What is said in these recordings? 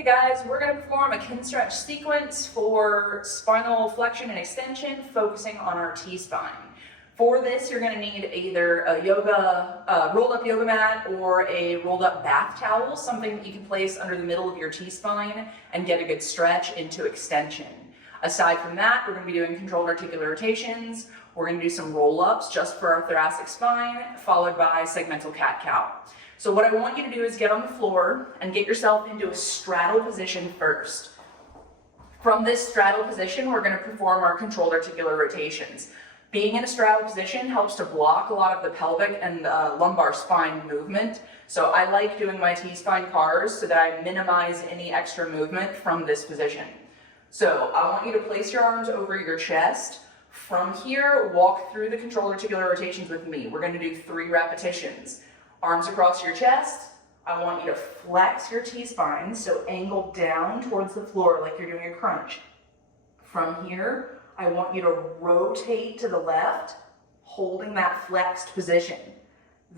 Hey guys, we're going to perform a kin stretch sequence for spinal flexion and extension, focusing on our T-spine. For this, you're going to need either a rolled up yoga mat or a rolled up bath towel, something that you can place under the middle of your T-spine and get a good stretch into extension. Aside from that, we're going to be doing controlled articular rotations. We're going to do some roll-ups just for our thoracic spine, followed by segmental cat-cow. So what I want you to do is get on the floor and get yourself into a straddle position first. From this straddle position, we're going to perform our controlled articular rotations. Being in a straddle position helps to block a lot of the pelvic and lumbar spine movement. So I like doing my T-spine cars so that I minimize any extra movement from this position. So I want you to place your arms over your chest. From here, walk through the controlled articular rotations with me. We're going to do 3 repetitions. Arms across your chest. I want you to flex your T-spine, so angle down towards the floor like you're doing a crunch. From here, I want you to rotate to the left, holding that flexed position.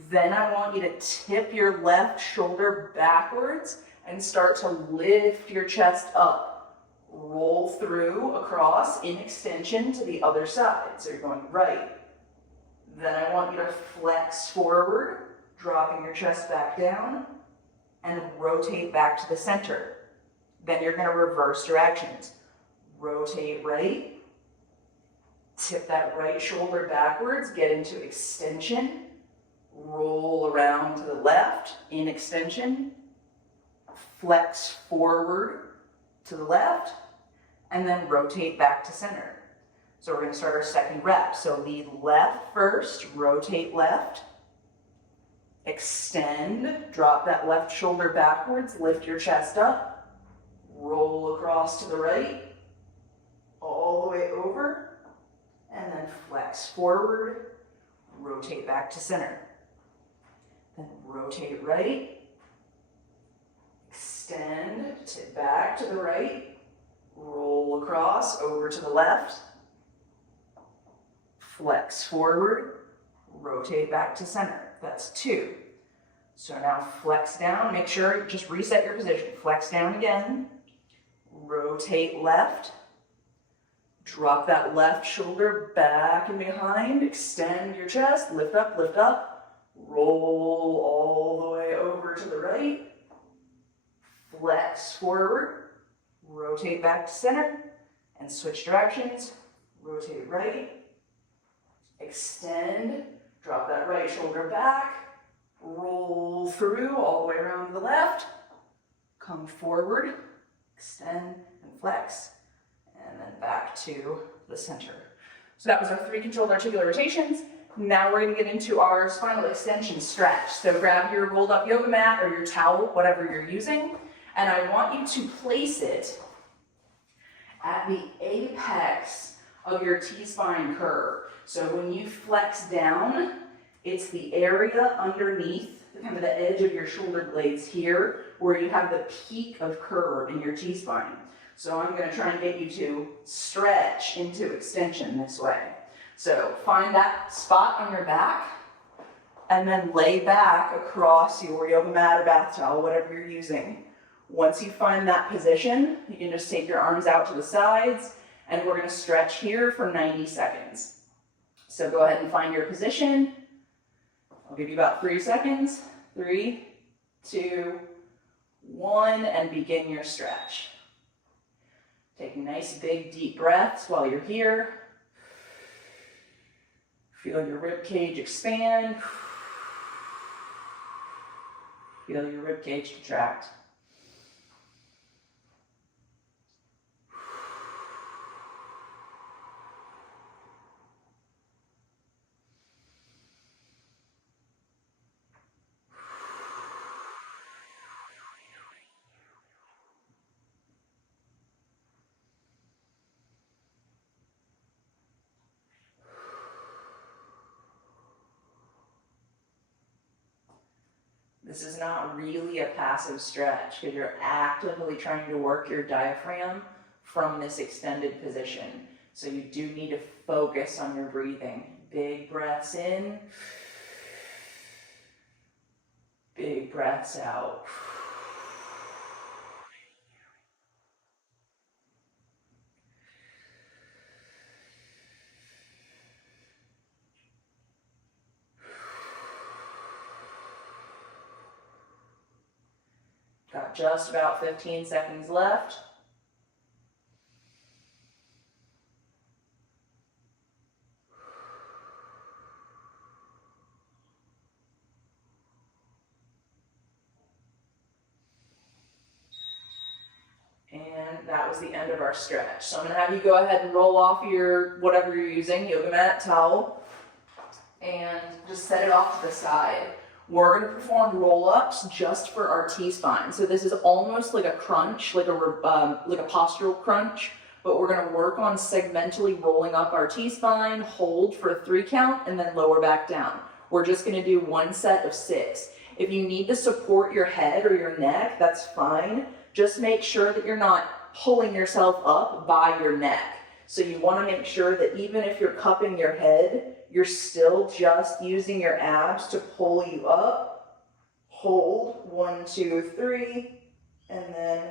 Then I want you to tip your left shoulder backwards and start to lift your chest up. Roll through across in extension to the other side. So you're going right. Then I want you to flex forward, dropping your chest back down, and rotate back to the center. Then you're going to reverse directions. Rotate right, tip that right shoulder backwards, get into extension, roll around to the left in extension, flex forward to the left, and then rotate back to center. So we're going to start our second rep. So lead left first, rotate left, extend, drop that left shoulder backwards, lift your chest up, roll across to the right, all the way over, and then flex forward, rotate back to center. Then rotate right, extend, tip back to the right, roll across over to the left, flex forward, rotate back to center. That's 2. So now flex down, make sure, just reset your position. Flex down again, rotate left, drop that left shoulder back and behind, extend your chest, lift up, roll all the way over to the right, flex forward, rotate back to center, and switch directions, rotate right, extend, drop that right shoulder back, roll through all the way around to the left, come forward, extend and flex, and then back to the center. So that was our 3 controlled articular rotations. Now we're going to get into our spinal extension stretch. So grab your rolled up yoga mat or your towel, whatever you're using, and I want you to place it at the apex of your T-spine curve. So when you flex down, it's the area underneath, kind of the edge of your shoulder blades here, where you have the peak of curve in your T-spine. So I'm going to try and get you to stretch into extension this way. So find that spot on your back, and then lay back across your yoga mat or bath towel, whatever you're using. Once you find that position, you can just take your arms out to the sides, and we're going to stretch here for 90 seconds. So go ahead and find your position. I'll give you about 3 seconds. 3, 2, 1, and begin your stretch. Take nice, big, deep breaths while you're here. Feel your rib cage expand. Feel your rib cage contract. This is not really a passive stretch because you're actively trying to work your diaphragm from this extended position. So you do need to focus on your breathing. Big breaths in, big breaths out. Got just about 15 seconds left. And that was the end of our stretch. So I'm gonna have you go ahead and roll off your, whatever you're using, yoga mat, towel, and just set it off to the side. We're gonna perform roll-ups just for our T-spine. So this is almost like a crunch, like a postural crunch, but we're gonna work on segmentally rolling up our T-spine, hold for a 3 count, and then lower back down. We're just gonna do 1 set of 6. If you need to support your head or your neck, that's fine. Just make sure that you're not pulling yourself up by your neck. So you want to make sure that even if you're cupping your head, you're still just using your abs to pull you up. Hold, 1, 2, 3, and then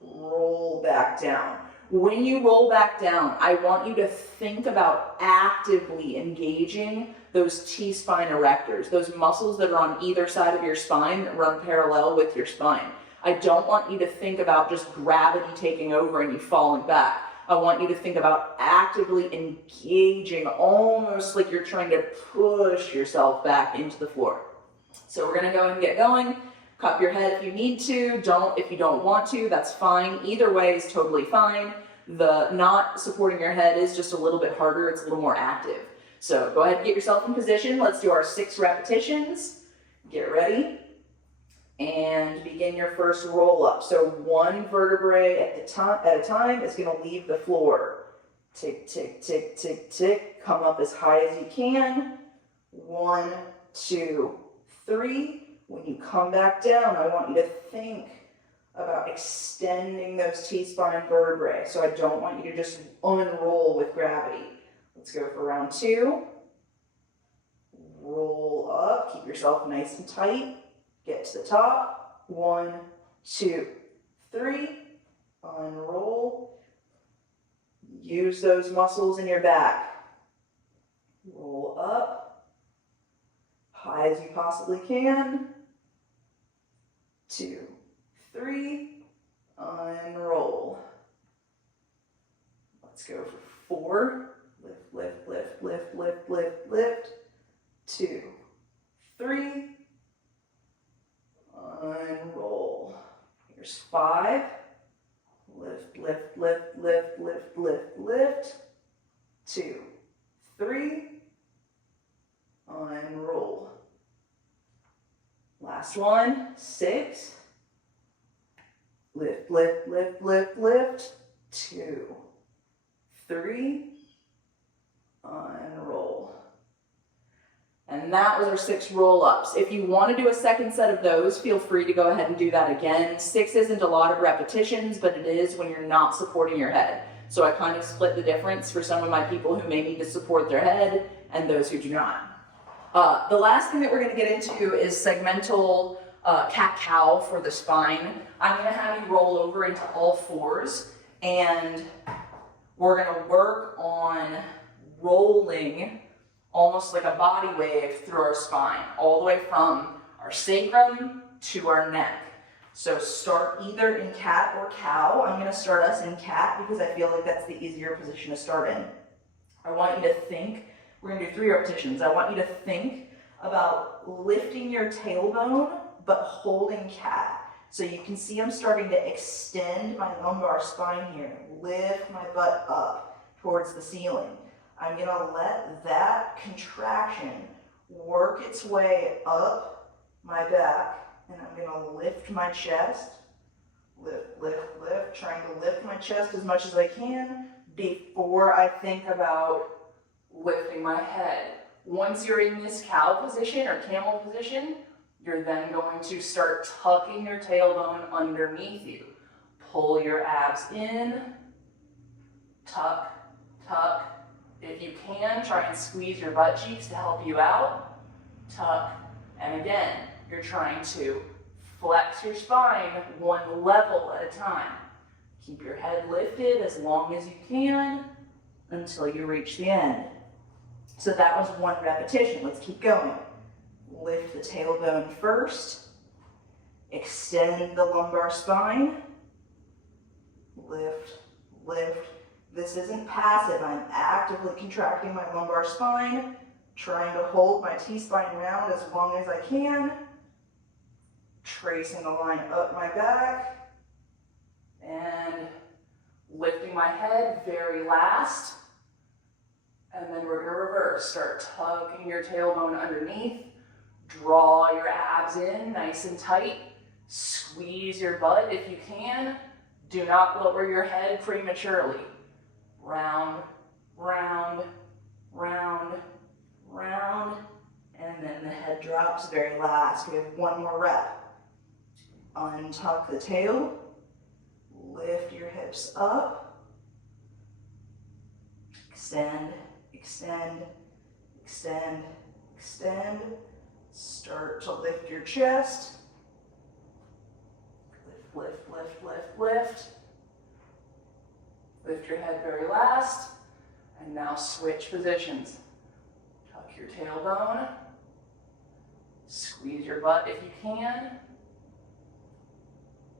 roll back down. When you roll back down, I want you to think about actively engaging those T-spine erectors, those muscles that are on either side of your spine that run parallel with your spine. I don't want you to think about just gravity taking over and you falling back. I want you to think about actively engaging, almost like you're trying to push yourself back into the floor. So we're gonna go and get going. Cup your head if you need to. Don't if you don't want to, that's fine. Either way is totally fine. The not supporting your head is just a little bit harder, it's a little more active. So go ahead and get yourself in position. Let's do our 6 repetitions. Get ready. And begin your first roll up. So 1 vertebrae at a time is going to leave the floor. Tick, tick, tick, tick, tick. Come up as high as you can. 1, 2, 3. When you come back down, I want you to think about extending those T-spine vertebrae. So I don't want you to just unroll with gravity. Let's go for round 2. Roll up. Keep yourself nice and tight. Get to the top. 1, 2, 3. Unroll. Use those muscles in your back. Roll up. High as you possibly can. 2, 3. Unroll. Let's go for 4. Lift, lift, lift, lift, lift, lift, lift. 2, 3. Unroll. Here's 5. Lift, lift, lift, lift, lift, lift, lift. 2, 3. Unroll. Last one. 6. Lift, lift, lift, lift, lift. 2, 3. Unroll. And that was our 6 roll-ups. If you want to do a second set of those, feel free to go ahead and do that again. 6 isn't a lot of repetitions, but it is when you're not supporting your head. So I kind of split the difference for some of my people who may need to support their head and those who do not. The last thing that we're going to get into is segmental cat-cow for the spine. I'm going to have you roll over into all 4s, and we're going to work on rolling almost like a body wave through our spine, all the way from our sacrum to our neck. So start either in cat or cow. I'm going to start us in cat because I feel like that's the easier position to start in. I want you to think, we're going to do 3 repetitions. I want you to think about lifting your tailbone but holding cat. So you can see I'm starting to extend my lumbar spine here, lift my butt up towards the ceiling. I'm going to let that contraction work its way up my back, and I'm going to lift my chest, lift, lift, lift, trying to lift my chest as much as I can before I think about lifting my head. Once you're in this cow position or camel position, you're then going to start tucking your tailbone underneath you. Pull your abs in, tuck, tuck. If you can, try and squeeze your butt cheeks to help you out. Tuck, and again, you're trying to flex your spine 1 level at a time. Keep your head lifted as long as you can until you reach the end. So that was 1 repetition. Let's keep going. Lift the tailbone first, Extend the lumbar spine. Lift, lift. This isn't passive. I'm actively contracting my lumbar spine, trying to hold my T-spine round as long as I can. Tracing the line up my back. And lifting my head very last. And then we're going to reverse. Start tugging your tailbone underneath. Draw your abs in nice and tight. Squeeze your butt if you can. Do not lower your head prematurely. Round, round, round, round. And then the head drops very last. We have one more rep. Untuck the tail. Lift your hips up. Extend, extend, extend, extend. Start to lift your chest. Lift, lift, lift, lift. Lift your head very last. And now switch positions. Tuck your tailbone. Squeeze your butt if you can.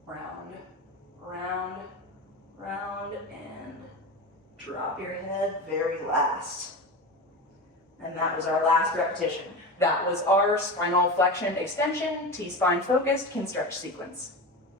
Round, round, round, and drop your head very last. And that was our last repetition. That was our spinal flexion extension, T-spine focused, kin stretch sequence.